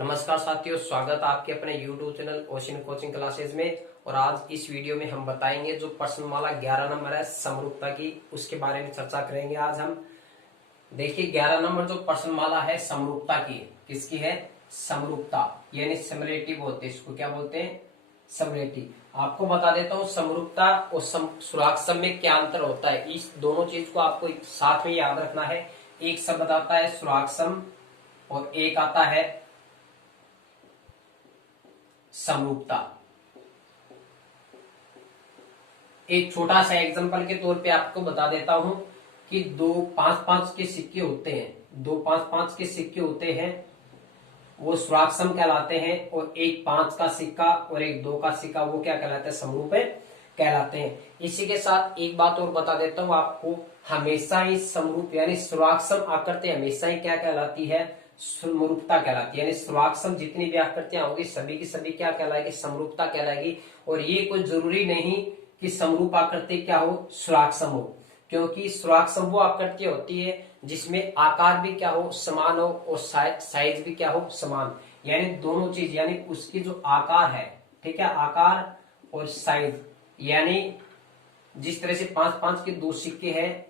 नमस्कार साथियों, स्वागत है आपके अपने YouTube channel ocean coaching classes में। और आज इस वीडियो में हम बताएंगे जो प्रश्नमाला 11 नंबर है समरूपता की, उसके बारे में चर्चा करेंगे आज हम। देखिए 11 नंबर जो प्रश्नमाला है समरूपता की, किसकी है? समरूपता यानी समरेटिव बोलते हैं इसको। क्या बोलते हैं? समरेटिव। आपको बता देता हूँ समरूपता और सुराग में क्या अंतर होता है। इस दोनों चीज को आपको साथ में याद रखना है। एक शब्द आता है सुराग और एक आता है समरूपता। एक छोटा सा एग्जांपल के तौर पे आपको बता देता हूं कि दो 5-5 के सिक्के होते हैं, दो 5-5 के सिक्के होते हैं, वो सुराग कहलाते हैं। और एक 5 का सिक्का और एक 2 का सिक्का, वो क्या कहलाते हैं? समरूप कहलाते हैं। इसी के साथ एक बात और बता देता हूं आपको, हमेशा ही समरूप यानी सुराग आकृति हमेशा ही क्या कहलाती है? समरूपता कहलाती है। यानी सुराग जितनी भी आकृतियां होगी सभी की सभी क्या कहलाएगी? समरूपता कहलाएगी। और ये कोई जरूरी नहीं कि समरूप आकृति क्या हो? सुराग हो, क्योंकि सुराग वो आकृति होती है जिसमें आकार भी क्या हो? समान हो और साइज भी क्या हो? समान। यानी दोनों चीज, यानी उसकी जो आकार है, ठीक है, आकार और साइज, यानी जिस तरह से 5-5 के दो सिक्के हैं,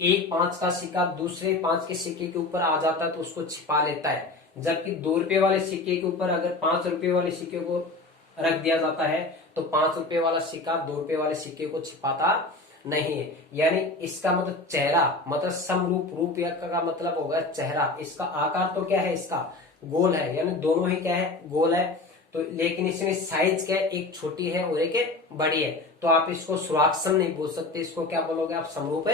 एक 5 का सिक्का दूसरे 5 के सिक्के के ऊपर आ जाता है तो उसको छिपा लेता है। जबकि 2 रुपए वाले सिक्के के ऊपर अगर 5 रुपए वाले सिक्के को रख दिया जाता है तो 5 रुपए वाला सिक्का 2 रुपए वाले सिक्के को छिपाता नहीं है। यानी इसका मतलब चेहरा, मतलब समरूप, रूप का मतलब होगा चेहरा। इसका आकार तो क्या है? इसका गोल है, यानी दोनों ही क्या है? गोल है। तो लेकिन इसमें साइज क्या है? एक छोटी है और एक बड़ी है। तो आप इसको सुराग नहीं बोल सकते, इसको क्या बोलोगे आप? समरूप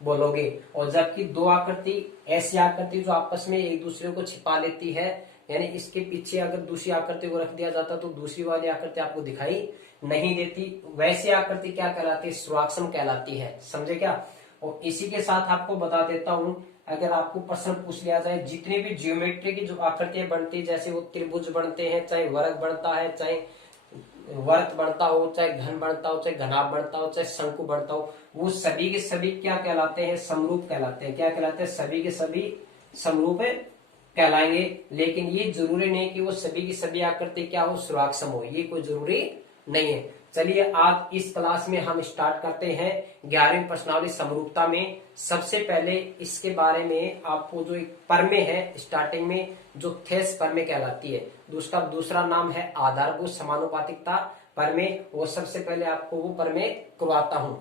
बोलोगे। और जबकि दो आकृति, ऐसी आकृति जो आपस में एक दूसरे को छिपा लेती है, यानी इसके पीछे अगर दूसरी आकृति को रख दिया जाता तो दूसरी वाली आकृति आपको दिखाई नहीं देती, वैसी आकृति क्या कहलाती है? सुराग कहलाती है। समझे क्या? और इसी के साथ आपको बता देता हूं, अगर आपको प्रश्न पूछ लिया जाए, जितने भी ज्योमेट्री की जो आकृतियां बनती है, जैसे वो त्रिभुज बनते हैं, चाहे वर्ग बनता है, चाहे वर्त बढ़ता हो, चाहे घन बढ़ता हो, चाहे घनाभ बढ़ता हो, चाहे शंकु बढ़ता हो, वो सभी के सभी क्या कहलाते हैं? समरूप कहलाते हैं। क्या कहलाते हैं? सभी के सभी समरूप कहलाएंगे। लेकिन ये जरूरी नहीं कि वो सभी की सभी आकृति क्या हो? सुराग हो, ये कोई जरूरी नहीं है। चलिए आज इस क्लास में हम स्टार्ट करते हैं 11वीं प्रश्नावली समरूपता में। सबसे पहले इसके बारे में आपको जो एक परमे है, स्टार्टिंग में जो थेस परमे कहलाती है, उसका दूसरा नाम है आधारभूत समानुपातिकता परमे। वो सबसे पहले आपको वो परमे करवाता हूं।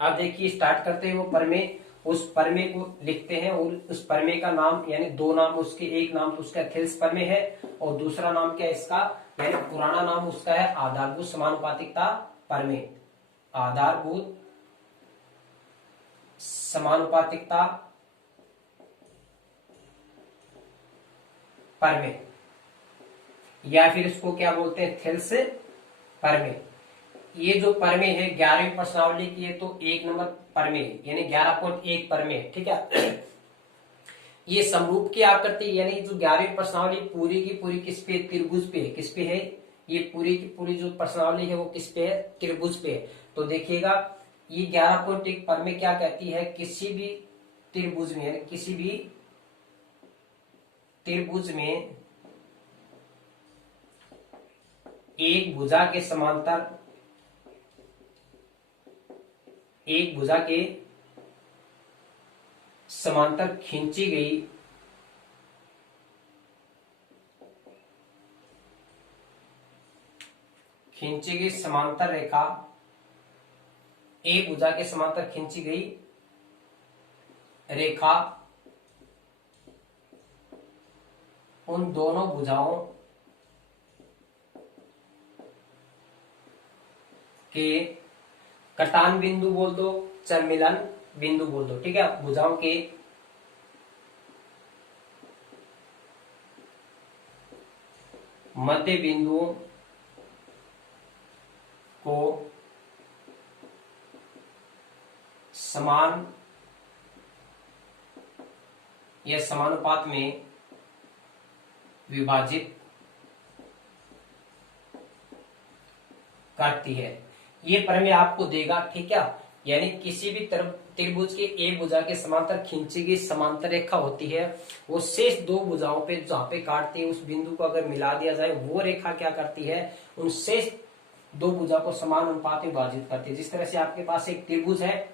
अब देखिए स्टार्ट करते हैं वो परमे। उस परमे को लिखते हैं और उस परमे का नाम, यानी दो नाम उसके, एक नाम तो उसका थेल्स परमे है और दूसरा नाम क्या है इसका? यानी पुराना नाम उसका है आधारभूत समानुपातिकता परमे। आधारभूत समानुपातिकता परमे, या फिर इसको क्या बोलते हैं? थेल्स परमे। ये जो परमे है 11वीं प्रश्नावली की है, तो 1 नंबर परमे यानी 11.1 परमे, ठीक है। ये समरूप की आकृति, यानी जो 11वीं प्रश्नावली पूरी की पूरी किस पे? त्रिभुज पे। किस पे है? ये पूरी की पूरी जो प्रश्नावली है वो किस पे है? त्रिभुज पे। तो देखिएगा ये 11.1 परमे क्या कहती है? किसी भी त्रिभुज में, किसी भी त्रिभुज में एक भुजा के समांतर, एक भुजा के समांतर खींची गई समांतर रेखा, एक भुजा के समांतर खींची गई रेखा उन दोनों भुजाओं के कटान बिंदु बोल दो, चाहे मिलन बिंदु बोल दो, ठीक है। भुजाओं के मध्य बिंदुओं को समान या समानुपात में विभाजित करती है। ये प्रमेय आपको देगा, ठीक है। यानी किसी भी त्रिभुज के एक भुजा के समांतर खींची गई समांतर रेखा होती है, वो शेष दो भुजाओं पे जहाँ पे काटती है उस बिंदु को अगर मिला दिया जाए, वो रेखा क्या करती है, उन शेष दो भुजा को समान अनुपात में विभाजित करती है। जिस तरह से आपके पास एक त्रिभुज है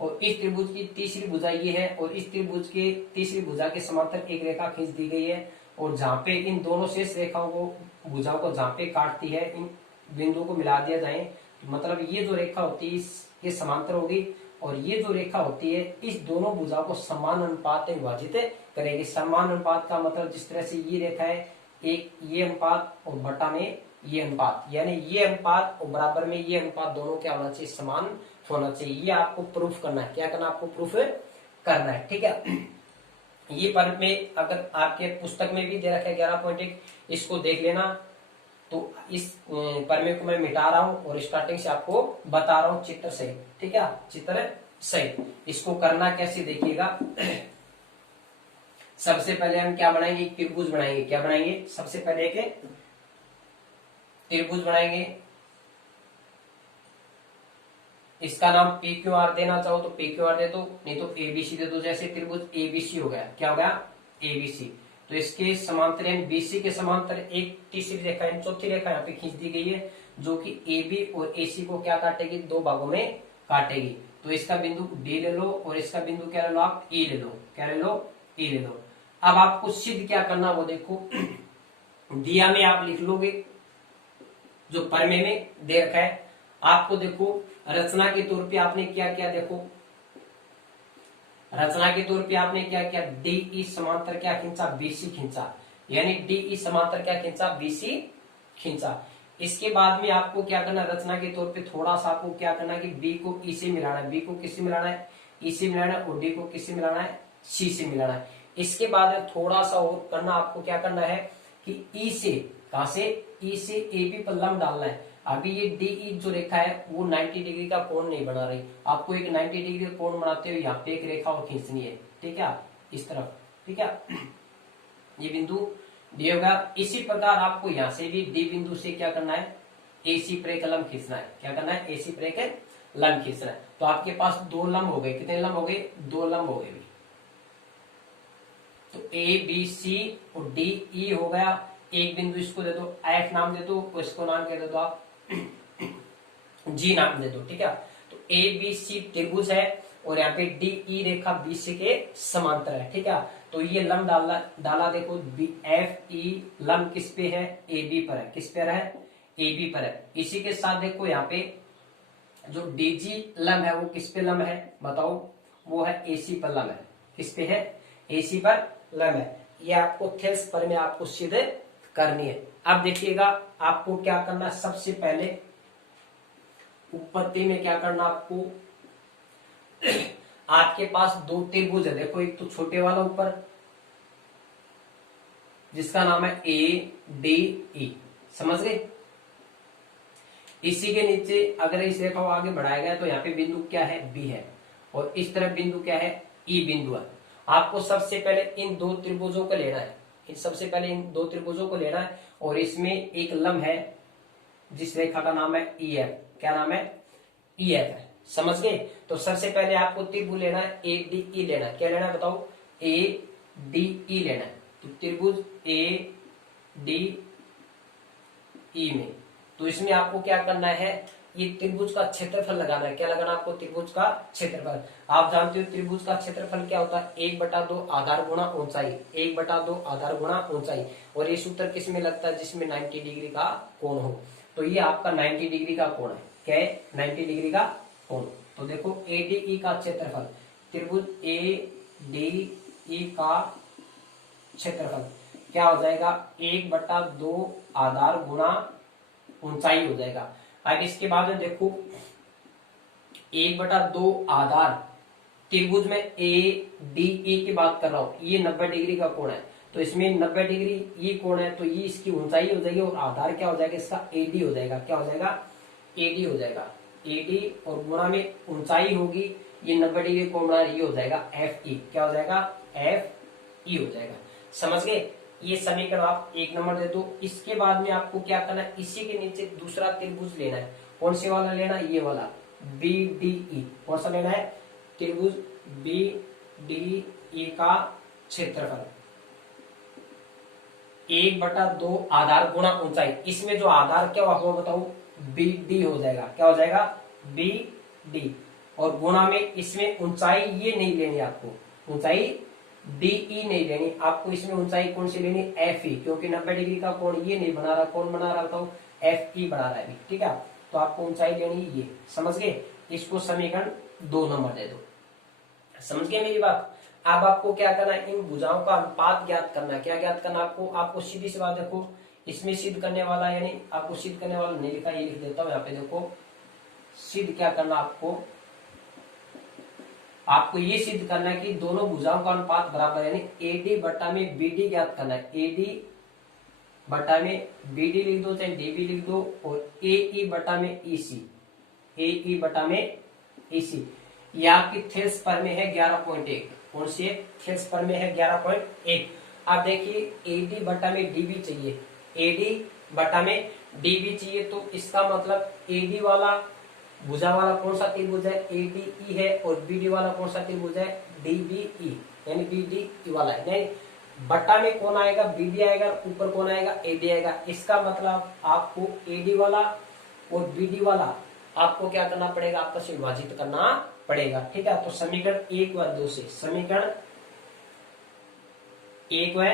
और इस त्रिभुज की तीसरी भुजा ये है और इस त्रिभुज के तीसरी भुजा के समांतर एक रेखा खींच दी गई है, और जहाँ पे इन दोनों शेष रेखाओं को भुजाओं को जहाँ पे काटती है, इन बिंदुओं को मिला दिया जाए, मतलब ये जो रेखा होती है ये समांतर होगी, और ये जो रेखा होती है इस दोनों भुजाओं को समान अनुपात में विभाजित करेगी। समान अनुपात का मतलब जिस तरह से ये रेखा है, एक ये अनुपात और बटा में ये अनुपात, यानी ये अनुपात और बराबर में ये अनुपात दोनों क्या होना चाहिए, समान होना चाहिए। ये आपको प्रूफ करना है, क्या करना, आपको प्रूफ करना है, ठीक है। ये पर में अगर आपके पुस्तक में भी दे रखा है 11.1, इसको देख लेना। तो इस परमे को मैं मिटा रहा हूं और स्टार्टिंग से आपको बता रहा हूं चित्र से, ठीक है, चित्र सही। इसको करना कैसे देखिएगा। सबसे पहले हम क्या बनाएंगे, त्रिभुज बनाएंगे। क्या बनाएंगे, सबसे पहले एक त्रिभुज बनाएंगे। इसका नाम पी क्यू आर देना चाहो तो पी क्यू आर दे दो, नहीं तो एबीसी दे दो। जैसे त्रिभुज एबीसी हो गया, क्या हो गया, एबीसी। तो इसके समांतर यानी बीसी के समांतर एक तीसरी रेखा यानी चौथी रेखा यहाँ पे खींच दी गई है, जो कि एबी और एसी को क्या काटेगी, दो भागों में काटेगी। तो इसका बिंदु डी ले लो और इसका बिंदु क्या ले लो आप, ई ले लो। क्या ले लो, ई ले लो। अब आपको सिद्ध क्या करना वो देखो, दिया में आप लिख लोगे जो परमे में दे रखा है। आपको देखो रचना के तौर पे आपने क्या किया, देखो रचना के तौर पे आपने क्या किया, डीई समांतर क्या खींचा, बीसी खींचा, यानी डीई समांतर क्या खींचा, बीसी खींचा। इसके बाद में आपको क्या करना, रचना के तौर पे थोड़ा सा आपको क्या करना है कि बी को ई से मिलाना है, बी को किससे मिलाना है, ई से मिलाना है, और डी को किससे मिलाना है, सी से मिलाना है। इसके बाद थोड़ा सा और करना, आपको क्या करना है कि ई से, कहां से, ई से ए बी पर लंब डालना है। अभी ये डीई जो रेखा है वो 90 डिग्री का कोण नहीं बना रही, आपको एक 90 डिग्री का कोण बनाते हुए यहाँ पे एक रेखा और खींचनी है, ठीक है, इस तरफ, ठीक है। ये बिंदु डी होगा। इसी प्रकार आपको यहाँ से भी डी बिंदु से क्या करना है, एसी पर एक लंब खींचना है। क्या करना है, एसी पर एक लंब खींचना है। तो आपके पास दो लंब हो गए, कितने लंब हो गए, दो लंब हो गए। तो ए बी सी और डी ई हो गया। एक बिंदु इसको दे दो, एफ नाम दे दो, और इसको नाम क्या दे दो आप, जी नाम दे दो, ठीक है। तो ए बी सी त्रिभुज है और यहाँ पे डी ई रेखा बीसी के समांतर है, ठीक है। तो ये लंब डाला देखो, एफ ई लंब किस पे है, ए बी पर है। किस पर है, ए बी पर है। इसी के साथ देखो यहाँ पे जो डीजी लंब है वो किस पे लंब है, बताओ, वो है एसी पर लंब है। किस पे है, एसी पर लंब है। ये आपको थेल्स पर में आपको सिद्ध करनी है। अब देखिएगा आपको क्या करना, सबसे पहले उत्पत्ति में क्या करना आपको, आपके पास दो त्रिभुज है, देखो एक तो छोटे वाला ऊपर जिसका नाम है ए डी ई, समझ गए। इसी के नीचे अगर इस रेखा को आगे बढ़ाया गया तो यहाँ पे बिंदु क्या है, बी है, और इस तरफ बिंदु क्या है, ई बिंदु है। आपको सबसे पहले इन दो त्रिभुजों को लेना है, सबसे पहले इन दो त्रिभुजों को लेना है, और इसमें एक लंब है जिस रेखा का नाम है ई एफ। क्या नाम है, ई एफ है, समझ गए। तो सबसे पहले आपको त्रिभुज लेना है, ए डी ई लेना है। क्या लेना है बताओ, ए डी ई लेना है। तो त्रिभुज ए डी ई में, तो इसमें आपको क्या करना है, ये त्रिभुज का क्षेत्रफल लगाना है। क्या लगाना आपको, त्रिभुज का क्षेत्रफल। आप जानते हो त्रिभुज का क्षेत्रफल क्या होता है, 1/2 आधार गुणा ऊंचाई, 1/2 आधार गुणा ऊंचाई। और ये सूत्र किस में लगता है, जिसमें 90 डिग्री का कोण हो। तो ये आपका 90 डिग्री का कोण है। क्या है, 90 डिग्री का कोण। तो देखो ए डी ई का क्षेत्रफल, त्रिभुज ए डी ई का क्षेत्रफल क्या हो जाएगा, 1/2 आधार गुणा ऊंचाई हो जाएगा। अब इसके बाद में देखो 1/2 आधार, त्रिभुज में ए डी ई की बात कर रहा हूं, ये 90 डिग्री का कोण है, तो इसमें 90 डिग्री ये कोण है, तो ये इसकी ऊंचाई हो जाएगी, और आधार क्या हो जाएगा, इसका एडी हो जाएगा। क्या हो जाएगा, एडी हो जाएगा। एडी और गुणा में ऊंचाई होगी, ये 90 डिग्री कोण बना, ये हो जाएगा एफ ई। क्या हो जाएगा, एफ ई हो जाएगा, समझ गए। ये समीकरण आप 1 नंबर दे दो। इसके बाद में आपको क्या करना है, इसी के नीचे दूसरा त्रिभुज लेना है। कौन से वाला लेना है, ये वाला बी डी ई। कौन सा लेना है, त्रिभुज बी डी ई का क्षेत्रफल 1/2 आधार गुणा ऊंचाई। इसमें जो आधार क्या हुआ बताओ, बी डी हो जाएगा। क्या हो जाएगा, बी डी। और गुणा में इसमें ऊंचाई ये नहीं लेनी आपको, ऊंचाई डी ई नहीं लेनी आपको, इसमें ऊंचाई कौन सी लेनी, एफ ई, क्योंकि 90 डिग्री का कोण ये नहीं बना रहा, कौन बना रहा बताओ, एफ ई बना रहा है। ठीक है, तो आपको ऊंचाई लेनी ये, समझ गए। इसको समीकरण 2 नंबर दे दो। समझ गए मेरी बात। अब आपको क्या करना है, इन भुजाओं का अनुपात ज्ञात करना है। क्या ज्ञात करना आपको, आपको सीधी सी बात देखो, इसमें सिद्ध करने वाला यानी आपको सिद्ध करने वाला नहीं लिखा, ये लिख देता हूं यहाँ पे देखो। सिद्ध क्या करना आपको, आपको ये सिद्ध करना है कि दोनों भुजाओं का अनुपात बराबर है, यानी एडी बटा में बीडी ज्ञात करना है। एडी बटा में बीडी लिख दो, चाहे डीबी लिख दो, और एई बटा में ईसी, एई बटा में ईसी। ये आपकी थेल्स पर में है 11.1, कौन सी थेल्स पर में है 11.1। अब देखिए एडी बटा में डीबी चाहिए, एडी बटा में डीबी चाहिए, तो इसका मतलब एडी वाला भुजा वाला कौन सा त्रिभुज है, एडीई है, और बीडी वाला कौन सा त्रिभुज है, डीबीई, यानी बीडीई वाला है। नहीं, बटा में कौन आएगा, बीडी आएगा, ऊपर कौन आएगा, एडी आएगा। इसका मतलब आपको एडी वाला और बीडी वाला आपको क्या करना पड़ेगा, आपस में विभाजित करना पड़ेगा। ठीक है, तो समीकरण 1 व 2 से, समीकरण 1 व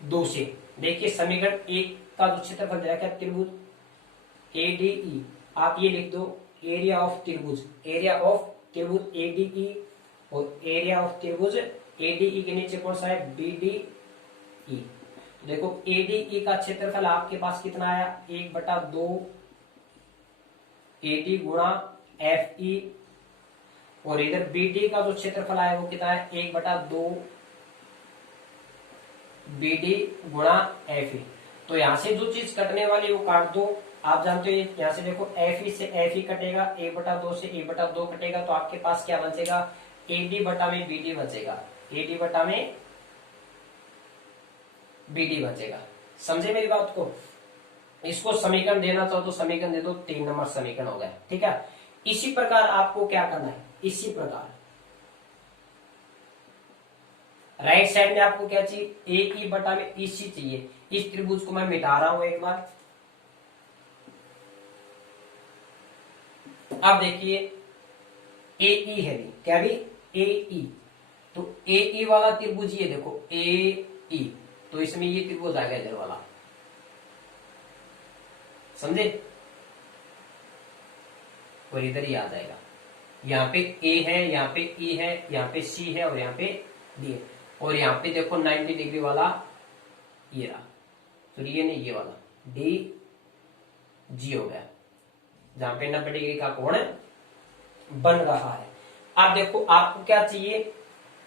2 से देखिए, समीकरण 1 का जो क्षेत्रफल दिया क्या, त्रिभुज एडीई, आप ये लिख दो, एरिया ऑफ त्रिभुज, एरिया ऑफ त्रिभुज एडीई, और एरिया ऑफ त्रिभुज एडीई के नीचे कौन सा है, बीडीई। तो देखो एडीई का क्षेत्रफल आपके पास कितना आया, 1/2 एडी गुणा एफ ई, और इधर बीडी का जो क्षेत्रफल आया वो कितना है, 1/2 बीडी गुणा एफ ई। तो यहां से जो चीज कटने वाली वो काट दो। आप जानते हो यहाँ से देखो एफ ई से एफ ई कटेगा, 1/2 से 1/2 कटेगा, तो आपके पास क्या बचेगा, एडी बटा में बीडी बचेगा, एडी बटा में बीडी बचेगा। समझे मेरी बात को। इसको समीकरण देना चाहो तो समीकरण दे दो, 3 नंबर समीकरण हो गया। ठीक है, इसी प्रकार आपको क्या करना है, इसी प्रकार राइट साइड में आपको क्या चाहिए, ए ई बटा में ईसी चाहिए। इस त्रिभुज को मैं मिटा रहा हूं एक बार। अब देखिए ए ई है, क्या भी ए ई, तो ए ई वाला त्रिभुज ये देखो ए ई, तो इसमें ये त्रिभुज आ गया इधर वाला, समझे, और इधर ही आ जाएगा। यहाँ पे ए है, यहाँ पे ई है, यहाँ पे सी है, और यहाँ पे डी है, और यहाँ पे देखो 90 डिग्री वाला ये रहा, तो ये नहीं ये वाला डी जी हो गया, जहां पे 90 डिग्री का कोण बन रहा है। अब देखो आपको क्या चाहिए,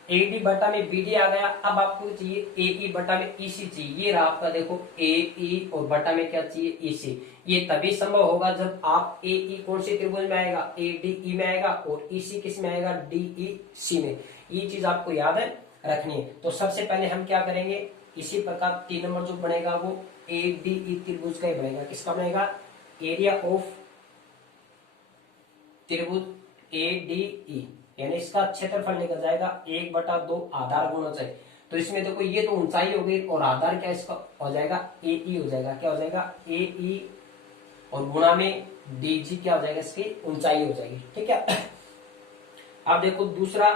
एडी बटा में बीडी आ गया। अब आपको चाहिए ए ई बटा में ईसी चाहिए। ये रहा आपका देखो ए ई, और बटा में क्या चाहिए, ईसी। ये तभी संभव होगा जब आप ए ई कौन से त्रिभुज में आएगा, ए डी ई में आएगा, और ईसी किस में आएगा, डी ई सी में। ये चीज आपको याद रखनी है। तो सबसे पहले हम क्या करेंगे, इसी प्रकार 3 नंबर जो बनेगा वो ए डी ई त्रिभुज का ही बनेगा। किसका बनेगा, एरिया ऑफ त्रिभुज ए डी ई, यानी इसका क्षेत्रफल निकल जाएगा 1/2 आधार गुणा ऊंचाई। तो इसमें देखो ये तो ऊंचाई हो गई, और आधार क्या इसका हो जाएगा, ए ई हो जाएगा। क्या हो जाएगा, ए ई, और गुणा में डी जी क्या हो जाएगा, इसकी ऊंचाई हो जाएगी। ठीक है, अब देखो दूसरा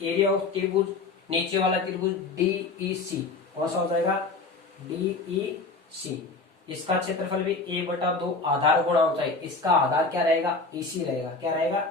एरिया ऑफ त्रिभुज, नीचे वाला त्रिभुज डी ई सी, कौन सा हो जाएगा, डी ई सी। इसका क्षेत्रफल भी 1/2 आधार गुणा ऊंचाई। इसका आधार क्या रहेगा, ईसी रहेगा। क्या रहेगा,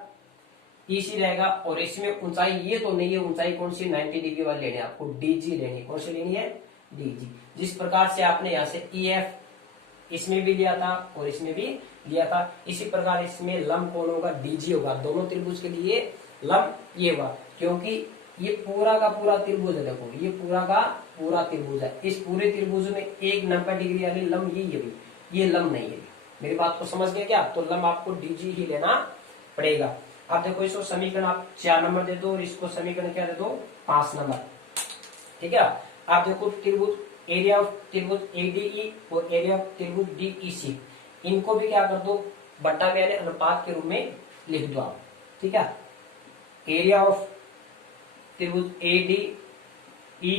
ईसी रहेगा। और इसमें ऊंचाई ये तो नहीं है, ऊंचाई कौन सी, 90 डिग्री वाली लेनी है आपको, डीजी लेनी। कौन सी लेनी है, डीजी। जिस प्रकार से आपने यहाँ से ई एफ इसमें भी लिया था और इसमें भी लिया था, इसी प्रकार इसमें लंब कौन होगा, डीजी होगा। दोनों त्रिभुज के लिए लंब ये होगा, क्योंकि ये पूरा का पूरा त्रिभुज है। देखो ये पूरा का पूरा त्रिभुज है। इस पूरे त्रिभुज में एक 90 डिग्री वाली लंब यही है, ये लंब नहीं है। मेरी बात को समझ गए क्या, तो लंब आपको डीजी ही लेना पड़ेगा। आप देखो इसको समीकरण आप 4 नंबर दे दो, और इसको समीकरण क्या दे दो, 5 नंबर। ठीक है, आप देखो त्रिभुज एरिया ऑफ त्रिभुज एडीई और एरिया ऑफ त्रिभुज डीईसी, इनको भी क्या कर दो, बट्टा में यानी अनुपात के रूप में लिख दो आप। ठीक है, एरिया ऑफ त्रिभुज ए डी ई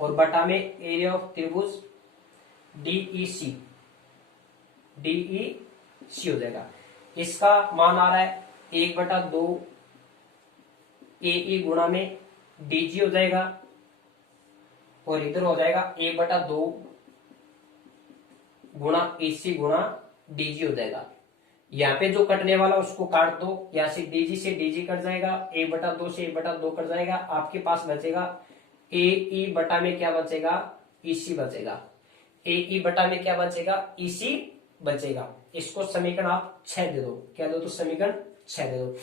और बटा में एरिया ऑफ त्रिभुज डीई सी हो जाएगा। इसका मान आ रहा है 1/2 ए गुणा में डीजी हो जाएगा और इधर हो जाएगा 1/2 गुणा एसी गुणा डीजी हो जाएगा। यहाँ पे जो कटने वाला उसको काट दो, यहाँ से डीजी कट जाएगा, 1/2 से 1/2 कट जाएगा, आपके पास बचेगा ए ई बटा में क्या बचेगा, ईसी बचेगा। ए ई बटा में क्या बचेगा, ईसी बचेगा। इसको समीकरण आप 6 दे दो, क्या दो तो समीकरण 6 दे दो।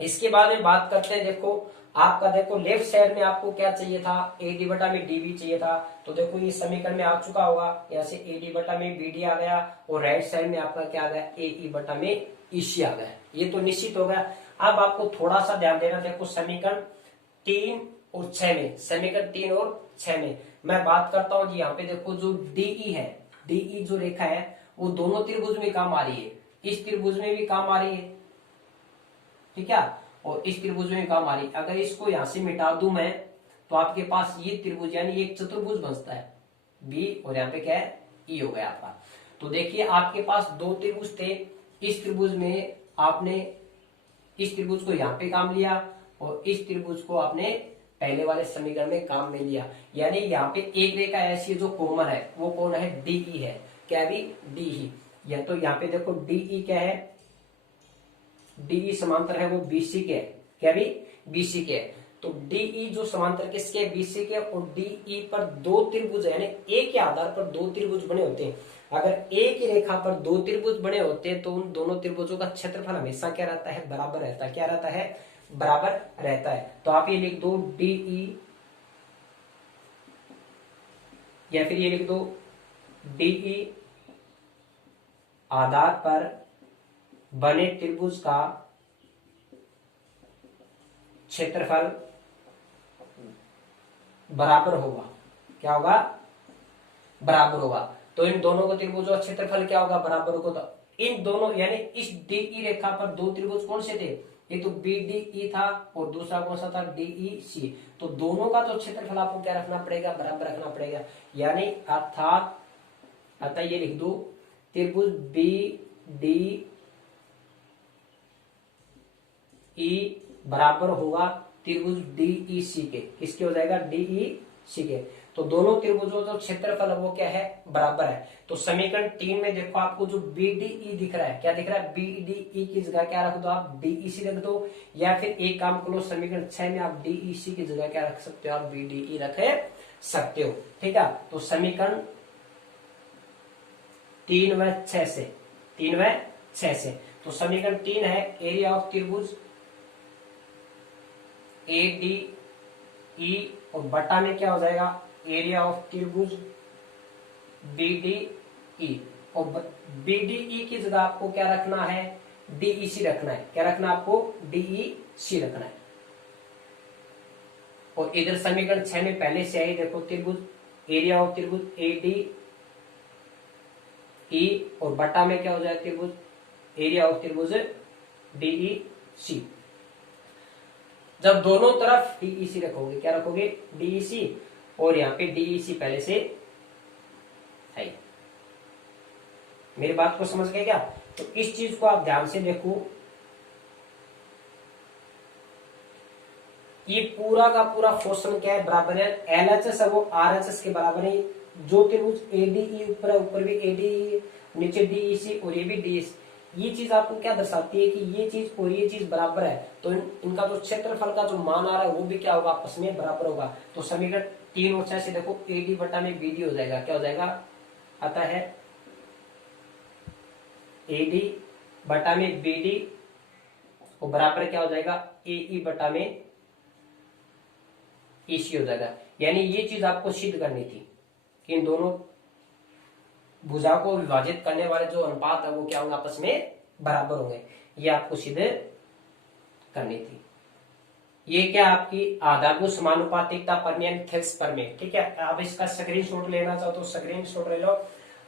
इसके बाद में बात करते हैं, देखो आपका देखो लेफ्ट साइड में आपको क्या चाहिए था, एडी बटा में डीबी चाहिए था, तो देखो ये समीकरण में आ चुका होगा, यहाँ से एडी बटा में बीडी आ गया और राइट साइड में आपका क्या आ गया, ए बटा में ईसी आ गया। ये तो निश्चित हो गया। अब आपको थोड़ा सा ध्यान देना, देखो समीकरण 3 और 6 में, समीकरण 3 और 6 में मैं बात करता हूँ जी। यहाँ पे देखो जो डीई है, डीई जो रेखा है वो दोनों त्रिभुज में काम आ रही है, इस त्रिभुज में भी काम आ रही है, ठीक है, और इस त्रिभुज में काम आ रही है। अगर इसको यहां से मिटा दूं मैं तो आपके पास ये त्रिभुज यानी एक चतुर्भुज बनता है बी और यहाँ पे क्या है ई हो गया आपका। तो देखिए आपके पास दो त्रिभुज थे, इस त्रिभुज में आपने इस त्रिभुज को यहाँ पे काम लिया और इस त्रिभुज को आपने पहले वाले समीकरण में काम में लिया। यानी यहाँ पे एक रेखा ऐसी है जो कॉमन है, वो कौन है, डीई है, क्या भी डीई। या तो यहाँ पे देखो डीई क्या है, डीई समांतर है वो बीसी के, क्या भी बीसी के। तो डीई जो समांतर किसके, बीसी के, और डीई पर दो त्रिभुज है, यानी एक के आधार पर दो त्रिभुज बने होते हैं। अगर एक ही रेखा पर दो त्रिभुज बने होते हैं तो उन दोनों त्रिभुजों का क्षेत्रफल हमेशा क्या रहता है, बराबर रहता है। क्या रहता है, बराबर रहता है। तो आप ये लिख दो डीई, या फिर ये लिख दो डीई आधार पर बने त्रिभुज का क्षेत्रफल बराबर होगा। क्या होगा, बराबर होगा। तो इन दोनों को त्रिभुजों का क्षेत्रफल क्या होगा, बराबर होगा। तो इन दोनों यानी इस डीई रेखा पर दो त्रिभुज कौन से थे, एक तो बीडीई था और दूसरा कौन सा था, डीईसी। तो दोनों का तो क्षेत्रफल आपको क्या रखना पड़ेगा, बराबर रखना पड़ेगा। यानी अर्थात ये लिख दो त्रिभुज बी डी ई बराबर होगा त्रिभुज डीईसी के। किसके हो जाएगा, डीईसी के। तो दोनों त्रिभुजों का क्षेत्रफल वो क्या है, बराबर है। तो समीकरण 3 में देखो आपको जो बीडीई दिख रहा है, क्या दिख रहा है, बीडीई की जगह क्या रख दो आप, डीईसी रख दो। या फिर एक काम करो, समीकरण 6 में आप डीईसी की जगह क्या रख सकते हो, आप बीडीई रख सकते हो, ठीक है। तो समीकरण 3 व 6 से तो समीकरण 3 है एरिया ऑफ त्रिभुज ए डी ई और बटा में क्या हो जाएगा, एरिया ऑफ त्रिभुज बी डी ई। और बीडीई की जगह आपको क्या रखना है, डीईसी रखना है। क्या रखना है आपको, डीईसी रखना है। और इधर समीकरण 6 में पहले से आई, देखो त्रिभुज एरिया ऑफ त्रिभुज ए डी ई और बटा में क्या हो जाए, त्रिभुज एरिया ऑफ त्रिभुज डीईसी। जब दोनों तरफ डीईसी रखोगे, क्या रखोगे, डीईसी, और यहाँ पे डीईसी पहले से है। मेरी बात को समझ गए क्या। तो इस चीज को आप ध्यान से देखो, ये पूरा का पूरा क्वेश्चन क्या है, बराबर है एलएचएस है वो आरएचएस के बराबर है। जो त्रिभुज एडीई ऊपर है, ऊपर भी एडीई, नीचे डीईसी और ये भी डीईसी। ये चीज आपको क्या दर्शाती है कि ये चीज और ये चीज बराबर है, तो इनका जो क्षेत्रफल का जो मान आ रहा है वो भी क्या होगा, आपस में बराबर होगा। तो समीकरण 3 और 6 से देखो एडी बटा में बीडी हो जाएगा। क्या हो जाएगा, आता है एडी बटा में बीडी और बराबर क्या हो जाएगा, एई बटा में ईसी हो जाएगा। यानी ये चीज आपको सिद्ध करनी थी कि इन दोनों भुजा को विभाजित करने वाले जो अनुपात है वो क्या होंगे, आपस में बराबर होंगे। ये आपको सिद्ध करनी थी। ये क्या आपकी आधारभूत समानुपातिकता प्रमेय थेल्स प्रमेय, ठीक है। आप इसका स्क्रीनशॉट लेना चाहो तो स्क्रीनशॉट ले लो।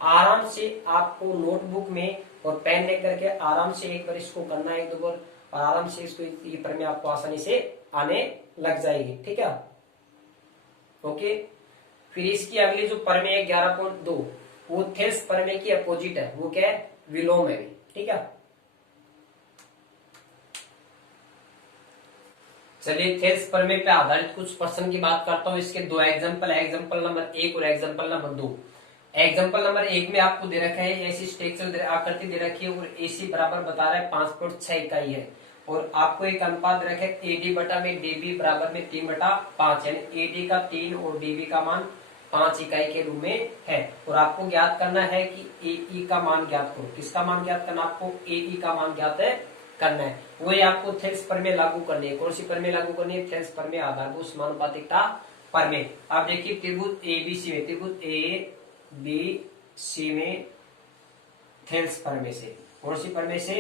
आराम से आपको नोटबुक में और पेन लेकर के आराम से एक बार इसको करना है, एक दो बार, और आराम से इसको ये प्रमेय आपको आसानी से आने लग जाएगी। ठीक है, ओके। फिर इसकी अगली जो प्रमेय है 11.2 वो थेल्स प्रमेय की अपोजिट है, वो क्या है, विलोम है। ठीक है, चलिए थेल्स प्रमेय पे आधारित कुछ प्रश्न की बात करता हूँ। इसके दो एग्जांपल है, एग्जांपल नंबर 1 और एग्जांपल नंबर 2। एग्जांपल नंबर 1 में आपको दे रखा है ऐसी स्ट्रक्चर आकृति दे रखी है और एसी बराबर बता रहा है 5.6 इकाई है और आपको एक अनुपात दे रखा है एडी बटा में डीबी बराबर में 3/5, यानी एडी का 3 और डीबी का मान 5 इकाई के रूप में है। और आपको ज्ञात करना है कि एई का मान ज्ञात करो। किसका मान ज्ञात करना, आपको एई का मान ज्ञात करना है। वही आपको थेल्स प्रमेय लागू करनी है। कौन सी प्रमेय लागू करनी है, थेल्स प्रमेय, आधारभूत समानुपातिकता प्रमेय। आप देखिए त्रिभुज एबीसी में, त्रिभुज ए बी सी में थेल्स प्रमेय से, कौन सी प्रमेय से,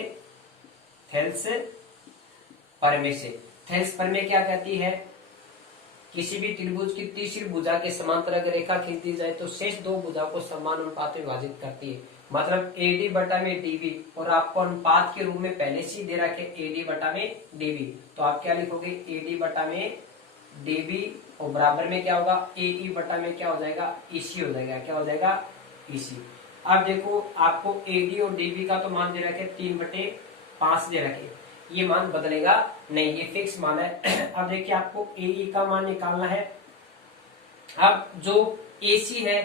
थेल्स प्रमेय से। थेल्स प्रमेय क्या कहती है, किसी भी त्रिभुज की तीसरी भुजा के समांतर अगर रेखा खींच दी जाए तो शेष दो भुजाओं को समान अनुपात में विभाजित करती है। मतलब एडी बटा में डीबी, और आपको अनुपात के रूप में पहले से दे रखे एडी बटा में डीबी, तो आप क्या लिखोगे, एडी बटा में डीबी और बराबर में क्या होगा, एई बटा में क्या हो जाएगा, ईसी हो जाएगा। क्या हो जाएगा, ईसी। अब देखो आपको एडी और डीबी का तो मान दे रखे 3/5 दे रखे, ये मान बदलेगा नहीं, ये फिक्स मान है। अब देखिए आपको एई का मान निकालना है। अब जो एसी है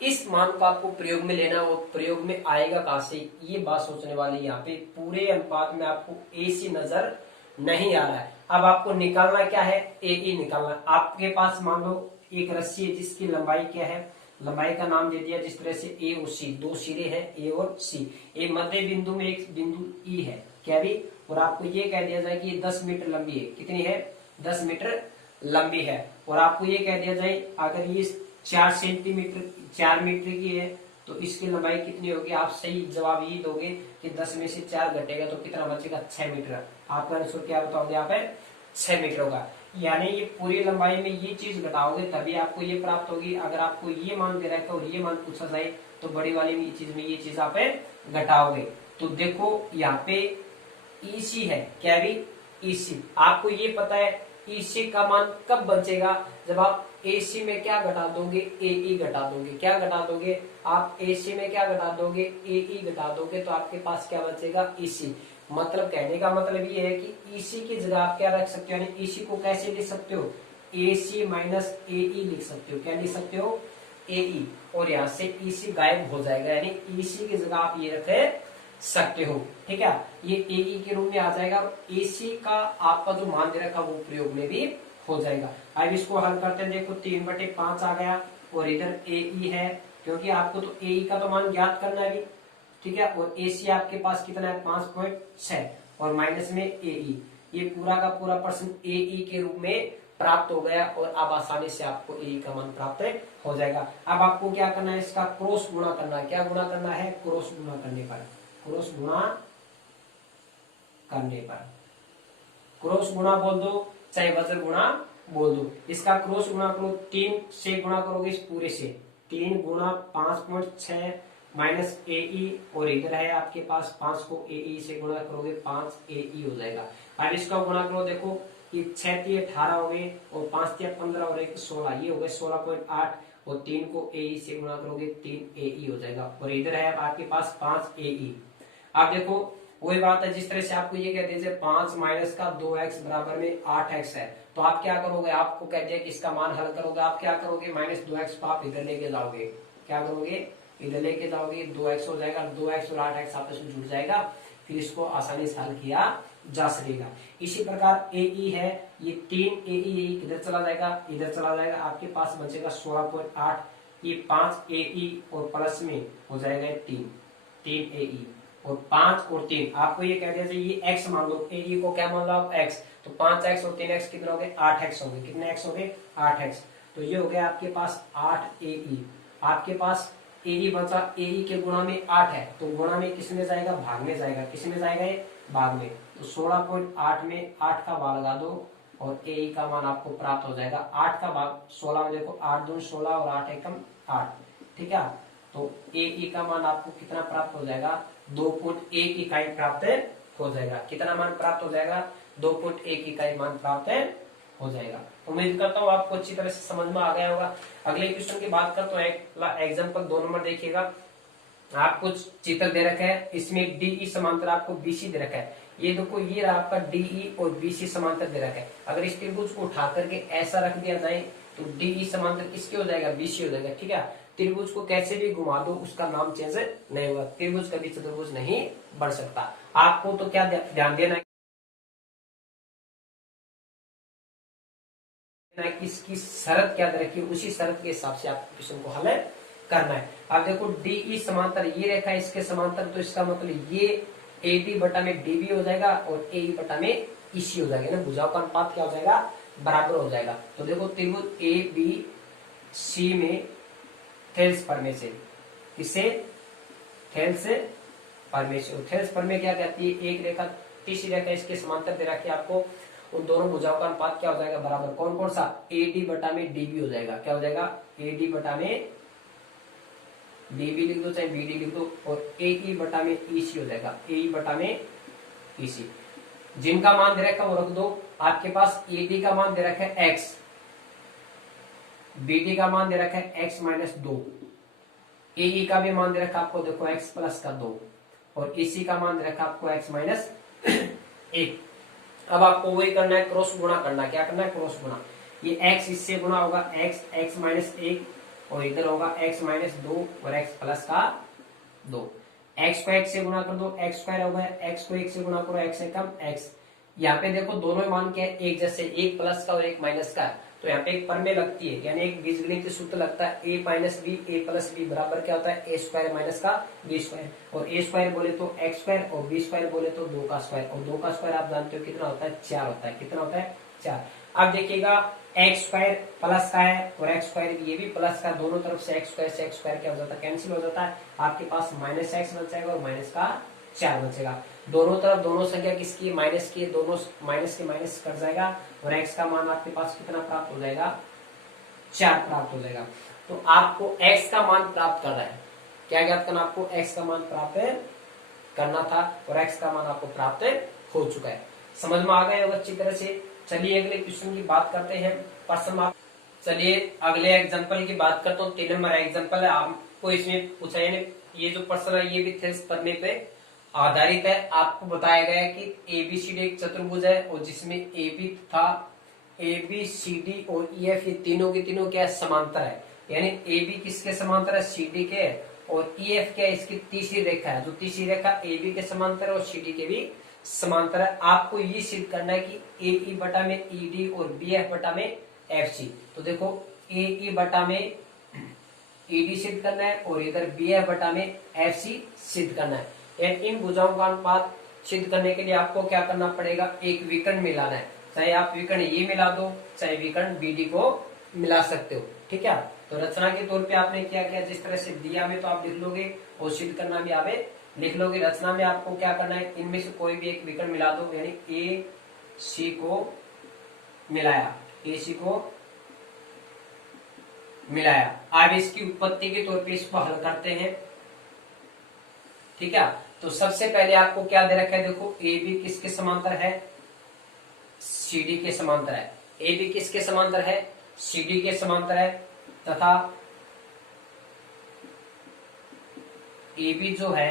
इस मान को आपको प्रयोग में लेना, और प्रयोग में आएगा कहां से, ये बात सोचने वाली। यहाँ पे पूरे अनुपात में आपको एसी नजर नहीं आ रहा है। अब आपको निकालना क्या है, एई निकालना। आपके पास मान लो एक रस्सी है जिसकी लंबाई क्या है, लंबाई का नाम दे दिया जिस तरह से ए और सी, दो सिरे हैं ए और सी। एक मध्य बिंदु में एक बिंदु ई है, क्या भी, और आपको ये कह दिया जाए कि ये 10 मीटर लंबी है। कितनी है, 10 मीटर लंबी है। और आपको ये कह दिया जाए अगर ये 4 सेंटीमीटर 4 मीटर की है तो इसकी लंबाई कितनी होगी। आप सही जवाब यही दोगे कि 10 में से 4 घटेगा तो कितना बचेगा, 6 मीटर। आपका आंसर क्या बताओगे, यहाँ पे 6 मीटर होगा। यानी ये पूरी लंबाई में ये चीज घटाओगे तभी आपको ये प्राप्त होगी। अगर आपको ये मान दे रखा है और ये मान पूछा जाए तो बड़ी वाली में ये चीज आप घटाओगे। तो देखो यहाँ पे ईसी है, क्या भी, ईसी। आपको ये पता है ईसी का मान कब बचेगा, जब आप एसी में क्या घटा दोगे, एई घटा दोगे। क्या घटा दोगे आप, एसी में क्या घटा दोगे, एई घटा दोगे, तो आपके पास क्या बचेगा, ईसी। मतलब कहने का मतलब ये है कि ईसी की जगह आप क्या रख सकते हो, यानी ईसी को कैसे लिख सकते हो, एसी माइनस एई लिख सकते हो। क्या लिख सकते हो, एई, और यहाँ से ईसी गायब हो जाएगा, यानी ईसी की जगह आप ये रख सकते हो। ठीक है, ये एई के रूप में आ जाएगा और एसी का आपका जो मान दे रखा वो प्रयोग में भी हो जाएगा। अब इसको हल करते हैं, देखो 3/5 आ गया और इधर एई है, क्योंकि आपको तो एई का तो मान ज्ञात करना है अभी। ठीक है, और एसी आपके पास कितना है, 5.6 और माइनस में एई, ये पूरा का पूरा प्रश्न एई के रूप में प्राप्त हो गया और अब आसानी से आपको एई का मान प्राप्त हो जाएगा। अब आपको क्या करना है, इसका क्रॉस गुणा करना है। क्या गुणा करना है, क्रॉस गुणा करने पर, क्रॉस गुणा करने पर, क्रॉस गुणा बोल दो चाहे वज्र गुणा बोल दो, इसका क्रॉस गुणा करो, 3 से गुणा करोगे इस पूरे से, 3 गुणा 5.6 माइनस एई, और इधर है आपके पास 5 को एई से गुणा करोगे 5 एई हो जाएगा। अब इसका गुणा करो, देखो ये 6 × 18 हो गए और 5 × 15 और 1 16, ये हो गए 16.8, और 3 को एई से गुणा करोगे 3 एई हो जाएगा, और इधर है आपके पास 5 एई। अब देखो वही बात है, जिस तरह से आपको ये कह दीजिए 5 माइनस का 2x बराबर में 8x है, तो आप क्या करोगे, आपको कह दिया कि इसका मान हल करोगे, आप क्या करोगे, -2x को आप इधर लेके जाओगे। क्या करोगे, इधर लेके जाओगे, 2x हो जाएगा, 2x और 8x आपस में जुड़ जाएगा, फिर इसको आसानी से हल किया जा सकेगा। इसी प्रकार एई है, ये 3 एई इधर चला जाएगा, इधर चला जाएगा, आपके पास बचेगा 16.8, ये 5 एई और प्लस में हो जाएगा 3 एई, और 5 और 3 आपको ये कह दिया ये x मान लो, एई को क्या मान लो आप, x, तो 5x और 3x कितने हो गए, 8x हो गए। कितने x हो गए, 8x, तो ये हो गया आपके पास 8 एई। आपके पास एई बचा, एई के गुणा में 8 है, तो गुणा में किस में जाएगा, भाग में जाएगा। किस में जाएगा, ये भाग में, तो 16.8 में 8 का भाग लगा दो और एई का मान आपको प्राप्त हो जाएगा। 8 का भाग 16 में, देखो 8 दूनी 16 और 8 एकम 8। ठीक है, तो एई का मान आपको कितना प्राप्त हो जाएगा, 2.1 इकाई प्राप्त हो जाएगा। कितना मान प्राप्त हो जाएगा? 2.1 इकाई मान प्राप्त हो जाएगा। उम्मीद करता हूँ आपको अच्छी तरह से समझ में आ गया होगा। अगले क्वेश्चन की बात करते हैं, एग्जाम्पल 2 नंबर देखिएगा। आपको चित्र दे रखा है, इसमें डीई समांतर आपको बीसी दे रखा है। ये देखो, ये आपका डीई और बीसी समांतर दे रखा है। अगर इस त्रिभुज को उठा करके ऐसा रख दिया जाए तो डीई समांतर किसके हो जाएगा? बीसी हो जाएगा। ठीक है, त्रिभुज को कैसे भी घुमा दो उसका नाम चेंज नहीं होगा, त्रिभुज कभी चतुर्भुज नहीं बन सकता। आपको तो क्या ध्यान देना है, इसकी शरत क्या दे रखी है, उसी शरत के हिसाब से आपको क्वेश्चन को हल करना है। आप देखो डीई समांतर ये रेखा इसके समांतर, तो इसका मतलब ये एडी बटा में डीबी हो जाएगा और एई बटा में ईसी हो जाएगा ना। भुजाओं का अनुपात क्या हो जाएगा? बराबर हो जाएगा। तो देखो त्रिभुज ए बी सी में थेल्स प्रमेय से, किससे? थेल्स प्रमेय से। थेल्स प्रमेय क्या कहती है? एक रेखा तीसरी रेखा इसके समांतर दे रखी है आपको, उन दोनों भुजाओं का अनुपात क्या हो जाएगा? बराबर। कौन कौन सा? एडी बटा में डीबी हो जाएगा। क्या हो जाएगा? एडी बटा में डीबी लिख दो चाहे बीडी लिख दो, और एई बटा में ईसी हो जाएगा। एई बटा में ईसी। जिनका मान दे रखा है वो रख दो। आपके पास एडी का मान दे रखा है एक्स, बीडी का मान दे रखा है एक्स माइनस 2, एई का भी मान दे रखा आपको देखो एक्स प्लस का 2, और ईसी का मान दे रखा आपको एक्स माइनस 1। अब आपको वही करना है, क्रॉस गुणा करना है। क्या करना है? क्रॉस गुणा। ये x इससे गुणा होगा x माइनस 1, और इधर होगा x माइनस 2 और x प्लस का 2। x को x से गुणा कर दो, x स्क्वायर होगा। x को 1 से गुणा करो, x से कम x। यहाँ पे देखो दोनों मान क्या है? एक जैसे, एक प्लस का और एक माइनस का। तो यहाँ पे एक प्रमेय लगती है, यानी एक बीजगणितीय सूत्र लगता है, a minus b a plus b बराबर क्या होता है? ए स्क्वायर माइनस का बी स्क्वायर। और ए स्क्वायर बोले तो एक्स स्क्वायर, और बी स्क्वायर बोले तो 2 का स्क्वायर। और 2 का स्क्वायर आप जानते हो कितना होता है? 4 होता है। कितना होता है? 4। अब देखिएगा एक्स स्क्वायर प्लस का है और एक्स स्क्वायर ये भी प्लस का, दोनों तरफ से एक्स स्क्वायर क्या हो जाता है? कैंसिल हो जाता है। आपके पास माइनस एक्स बच जाएगा और माइनस का 4 बचेगा। दोनों तरफ दोनों संख्या किसकी? माइनस की। दोनों माइनस के माइनस कट जाएगा और x का मान आपके पास कितना प्राप्त हो जाएगा? 4 प्राप्त हो जाएगा। तो आपको x का मान प्राप्त करना है। क्या ज्ञात करना आपको? x का मान प्राप्त करना था और x का मान आपको प्राप्त हो चुका है। समझ में आ गए होगा अच्छी तरह से। चलिए अगले क्वेश्चन की बात करते हैं। प्रश्न आप चलिए अगले एग्जांपल की बात करता हूँ। 3 नंबर एग्जांपल है, आपको इसमें पूछा है, ये जो प्रश्न है ये भी थेल्स प्रमेय पे आधारित है। आपको बताया गया है कि एबीसीडी एक चतुर्भुज है और जिसमें एबी तथा एबीसीडी और ईएफ ये तीनों के तीनों क्या समांतर है। यानी एबी किसके समांतर है? सीडी के। और ईएफ क्या है? इसकी तीसरी रेखा है, जो तीसरी रेखा एबी के समांतर है और सीडी के भी समांतर है। आपको ये सिद्ध करना है कि एई बटा में ईडी और बीएफ बटा में एफसी। तो देखो एई बटा में ईडी सिद्ध करना है और इधर बीएफ बटा में एफसी सिद्ध करना है। इन भुजाओं का अनुपात सिद्ध करने के लिए आपको क्या करना पड़ेगा? एक विकर्ण मिलाना है। चाहे आप विकर्ण ये मिला दो, चाहे विकर्ण बीडी को मिला सकते हो। ठीक है, तो रचना के तौर पे आपने क्या किया? जिस तरह से दिया में तो आप लिख लोगे और सिद्ध करना भी आवे लिख लोगे। रचना में आपको क्या करना है? इनमें से कोई भी एक विकर्ण मिला दो, यानी ए सी को मिलाया, ए सी को मिलाया। अब इसकी उत्पत्ति के तौर पे इसको हल करते हैं। ठीक है, तो सबसे पहले आपको क्या दे रखा है? देखो ए बी किसके समांतर है? सीडी के समांतर है। ए बी किसके समांतर है? सीडी के समांतर है। तथा ए बी जो है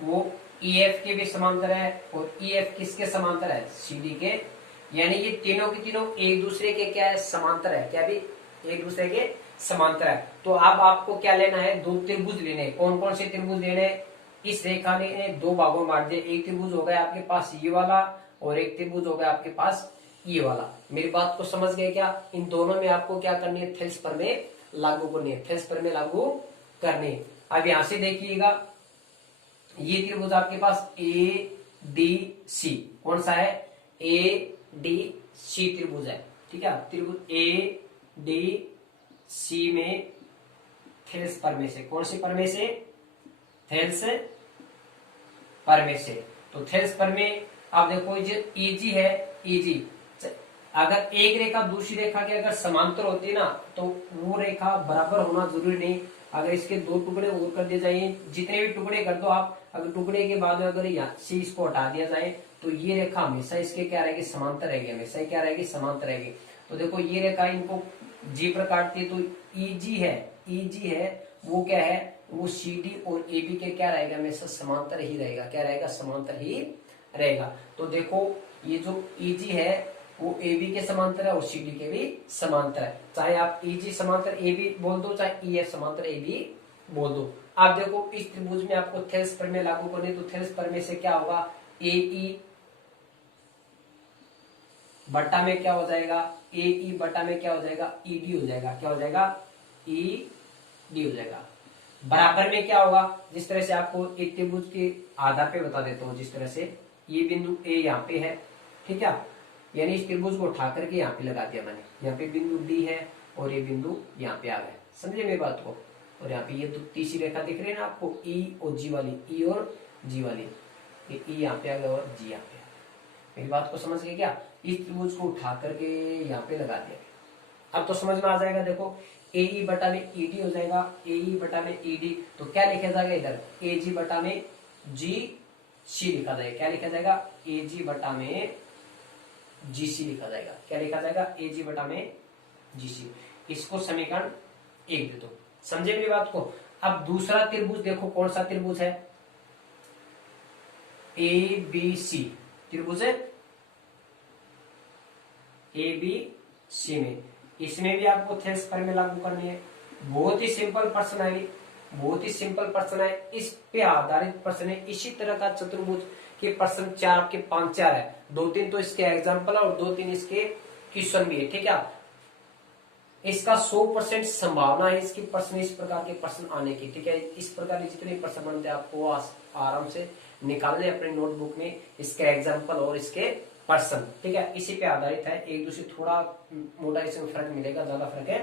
वो ईएफ के भी समांतर है और ईएफ किसके समांतर है? सीडी के। यानी ये तीनों के तीनों एक दूसरे के क्या है? समांतर है। क्या भी? एक दूसरे के समांतर है। तो अब आपको क्या लेना है? 2 त्रिभुज लेने। कौन कौन से त्रिभुज लेने? इस रेखा ने 2 भागों में बांट दिया। एक त्रिभुज हो गया आपके पास ये वाला और एक त्रिभुज हो गया आपके पास ये वाला। मेरी बात को समझ गए क्या? इन दोनों में आपको क्या करनी है? थेल्स प्रमेय लागू करनी है। थेल्स प्रमेय लागू करनी है। अब यहां से देखिएगा ये त्रिभुज आपके पास ए डी सी कौन सा है? ए डी सी त्रिभुज है। ठीक है, त्रिभुज ए डी सी में थेल्स प्रमेय से, कौन सी प्रमेय से? थेल्स प्रमेय से। तो थेल्स प्रमेय आप देखो जो ईजी है, ईजी अगर एक रेखा दूसरी रेखा के अगर समांतर होती है ना तो वो रेखा बराबर होना जरूरी नहीं। अगर इसके दो टुकड़े और कर दिए जाए, जितने भी टुकड़े कर दो आप, अगर टुकड़े के बाद अगर यहाँ से इसको हटा दिया जाए तो ये रेखा हमेशा इसके क्या रहेगी, समांतर रहेगी, हमेशा क्या रहेगी, समांतर रहेगी। तो देखो ये रेखा इनको जी पर काटती है तो ईजी है, ईजी है वो क्या है, वो CD और AB के क्या रहेगा, हमेशा समांतर ही रहेगा, क्या रहेगा, समांतर ही रहेगा। तो देखो ये जो EG है वो AB के समांतर है और CD के भी समांतर है। चाहे आप EG समांतर AB बोल दो, चाहे EF समांतर AB बोल दो। आप देखो इस त्रिभुज में आपको थेल्स प्रमेय लागू करनी, तो थेल्स प्रमेय से क्या होगा, AE बटा में क्या हो जाएगा, AE बटा में क्या हो जाएगा, ED हो जाएगा, क्या हो जाएगा, ED हो जाएगा। बराबर में क्या होगा, जिस तरह से आपको एक त्रिभुज के आधार पे बता देता हूं, जिस तरह से ये बिंदु A यहाँ पे है, ठीक है, यानी इस त्रिभुज को उठा करके यहाँ पे लगा दिया मैंने, यहाँ पे बिंदु D है और ये बिंदु यहाँ पे आ गए, समझे मेरी बात को। और यहाँ पे ये तो तीसरी रेखा दिख रही है ना आपको, E और G वाली, E और G वाली, ये E यहाँ पे आ गया और G यहाँ पे आ गया। मेरी बात को समझ गए क्या, इस त्रिभुज को उठा करके यहाँ पे लगा दिया। अब तो समझ में आ जाएगा, देखो AE बटा में ED हो जाएगा, AE बटा में ED, तो क्या लिखा जाएगा इधर, AG बटा में GC लिखा जाएगा, क्या लिखा जाएगा, AG बटा में GC लिखा जाएगा, क्या लिखा जाएगा, AG बटा में GC। इसको समीकरण 1 दे दो, समझे मेरी बात को। अब दूसरा त्रिभुज देखो कौन सा त्रिभुज है, ABC त्रिभुज है, ABC में, इसमें भी आपको थेल्स प्रमेय लागू करनी है। बहुत ही सिंपल प्रश्न है, बहुत ही सिंपल प्रश्न है, इस पे आधारित प्रश्न है। इसी तरह का चतुर्भुज के प्रश्न 4 के 5-4 है, 2-3 तो इसके एग्जाम्पल है और 2-3 इसके क्वेश्चन भी है, ठीक है। इसका 100% संभावना है इसकी प्रश्न, इस प्रकार के प्रश्न आने की, ठीक है। इस प्रकार के जितने प्रश्न बनते हैं आपको आराम से निकालने अपने नोटबुक में, इसके एग्जाम्पल और इसके प्रश्न, ठीक है। इसी पे आधारित है, एक दूसरे थोड़ा मोटा इसमें फर्क मिलेगा, ज्यादा फर्क है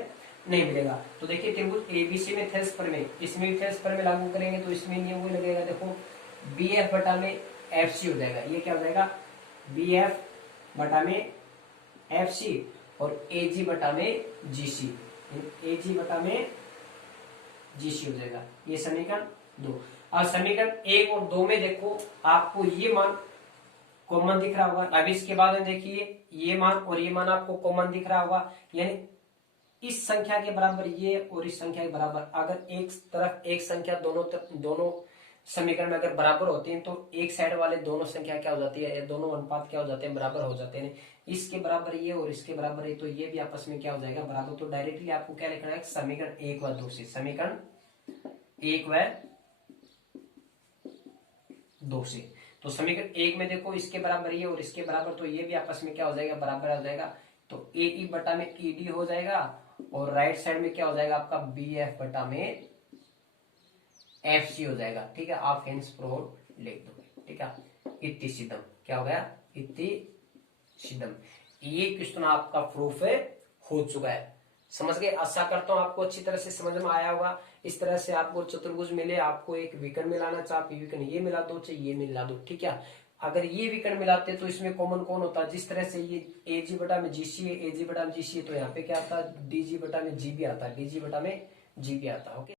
नहीं मिलेगा। तो देखिए त्रिभुज ABC में थेल्स प्रमेय, इसमें भी थेल्स प्रमेय लागू करेंगे तो इसमें नियम वही लगेगा, देखो BF बटा में FC हो जाएगा, ये क्या हो जाएगा, BF बटा में FC और AG बटा में GC, AG बटा में GC हो जाएगा, ये समीकरण 2। अब समीकरण 1 और 2 में देखो आपको ये मान कॉमन दिख रहा होगा। अब इसके बाद में देखिए ये मान और ये मान आपको कॉमन दिख रहा होगा, यानी इस संख्या के बराबर ये और इस संख्या के बराबर, अगर एक तरफ एक संख्या दोनों समीकरण में अगर बराबर होती है तो एक साइड वाले दोनों संख्या क्या हो जाती है, दोनों अनुपात क्या हो जाते हैं, बराबर हो जाते हैं। इसके बराबर ये और इसके बराबर ये, तो ये भी आपस में क्या हो जाएगा, बराबर। तो डायरेक्टली आपको क्या लिखना है, समीकरण 1 व 2 से, समीकरण 1 व 2 से। तो समीकरण 1 में देखो इसके बराबर ये और इसके बराबर, तो ये भी आपस में क्या हो जाएगा, बराबर हो जाएगा। तो AE बटा में ED हो जाएगा और राइट साइड में क्या हो जाएगा आपका BF बटा में FC हो जाएगा, ठीक है। आप हेंस प्रोड लिख दोगे, ठीक है। इति सिद्धम, क्या हो गया, इति सिद्धम। ये क्वेश्चन आपका प्रूफ हो चुका है, समझ गए। आशा करता हूं आपको अच्छी तरह से समझ में आया होगा। इस तरह से आपको चतुर्भुज मिले, आपको एक विकर्ण मिलाना, चाहे विकर्ण ये मिला दो चाहे ये मिला दो, ठीक है। अगर ये विकर्ण मिलाते तो इसमें कॉमन कौन होता है, जिस तरह से ये AG बटा में GC है, AG बटा में GC है, तो यहाँ पे क्या आता है, DG बटा में GB आता है, DG बटा में GB आता है, ओके।